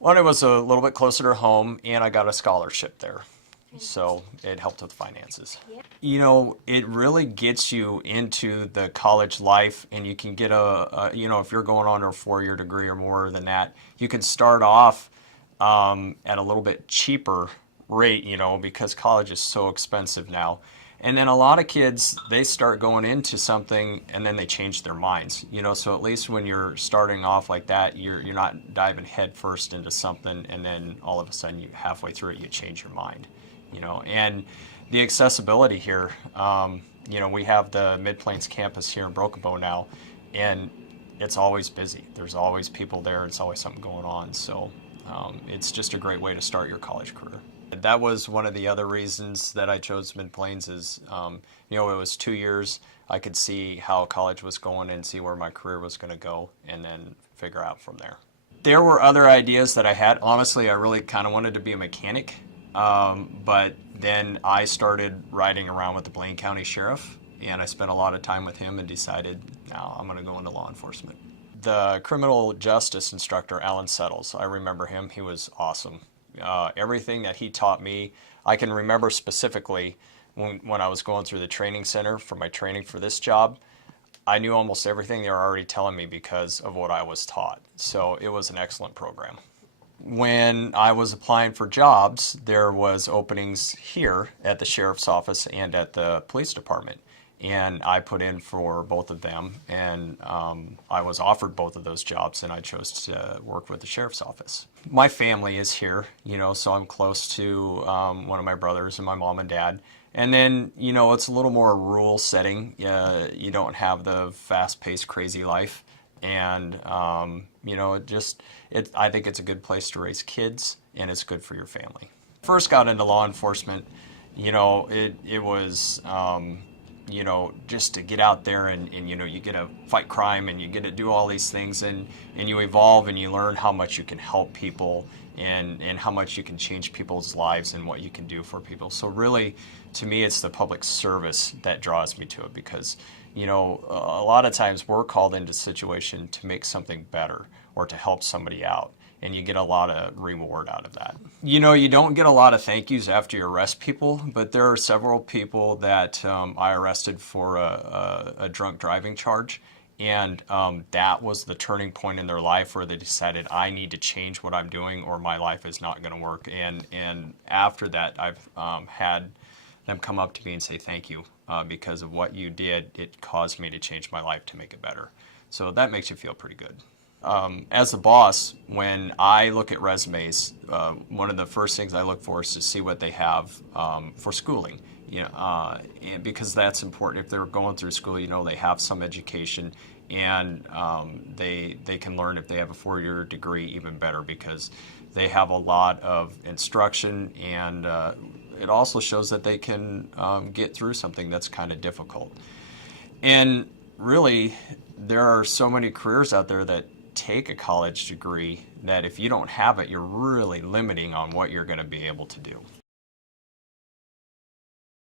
One, it was a little bit closer to home, and I got a scholarship there. So it helped with finances. Yeah. You know, it really gets you into the college life, and you can get you know, if you're going on to a 4-year degree or more than that, you can start off at a little bit cheaper rate, you know, because college is so expensive now. And then a lot of kids, they start going into something and then they change their minds, you know, so at least when you're starting off like that, you're not diving head first into something and then all of a sudden you halfway through it, you change your mind, you know. And the accessibility here, you know, we have the MidPlains campus here in Broken Bow now, and it's always busy. There's always people there. It's always something going on. So it's just a great way to start your college career. That was one of the other reasons that I chose MidPlains is, you know, it was 2 years. I could see how college was going and see where my career was going to go and then figure out from there. There were other ideas that I had. Honestly, I really kind of wanted to be a mechanic, but then I started riding around with the Blaine County Sheriff, and I spent a lot of time with him and decided, now I'm going to go into law enforcement. The criminal justice instructor, Alan Settles, I remember him. He was awesome. Everything that he taught me, I can remember specifically when I was going through the training center for my training for this job. I knew almost everything they were already telling me because of what I was taught. So it was an excellent program. When I was applying for jobs, there was openings here at the sheriff's office and at the police department. And I put in for both of them, and I was offered both of those jobs, and I chose to work with the sheriff's office. My family is here, you know, so I'm close to one of my brothers and my mom and dad. And then, you know, it's a little more rural setting. You don't have the fast-paced, crazy life. And, you know, I think it's a good place to raise kids, and it's good for your family. First got into law enforcement, you know, it was... you know, just to get out there and you know, you get to fight crime and you get to do all these things and you evolve and you learn how much you can help people and how much you can change people's lives and what you can do for people. So really, to me, it's the public service that draws me to it because, you know, a lot of times we're called into a situation to make something better or to help somebody out. And you get a lot of reward out of that. You know, you don't get a lot of thank yous after you arrest people, but there are several people that I arrested for a drunk driving charge. And that was the turning point in their life where they decided, I need to change what I'm doing or my life is not going to work. And after that, I've had them come up to me and say, thank you, because of what you did, it caused me to change my life to make it better. So that makes you feel pretty good. As a boss, when I look at resumes, one of the first things I look for is to see what they have for schooling. You know, and because that's important. If they're going through school, you know, they have some education, and they can learn if they have a 4-year degree even better because they have a lot of instruction, and it also shows that they can get through something that's kind of difficult. And really, there are so many careers out there that take a college degree that if you don't have it, you're really limiting on what you're going to be able to do.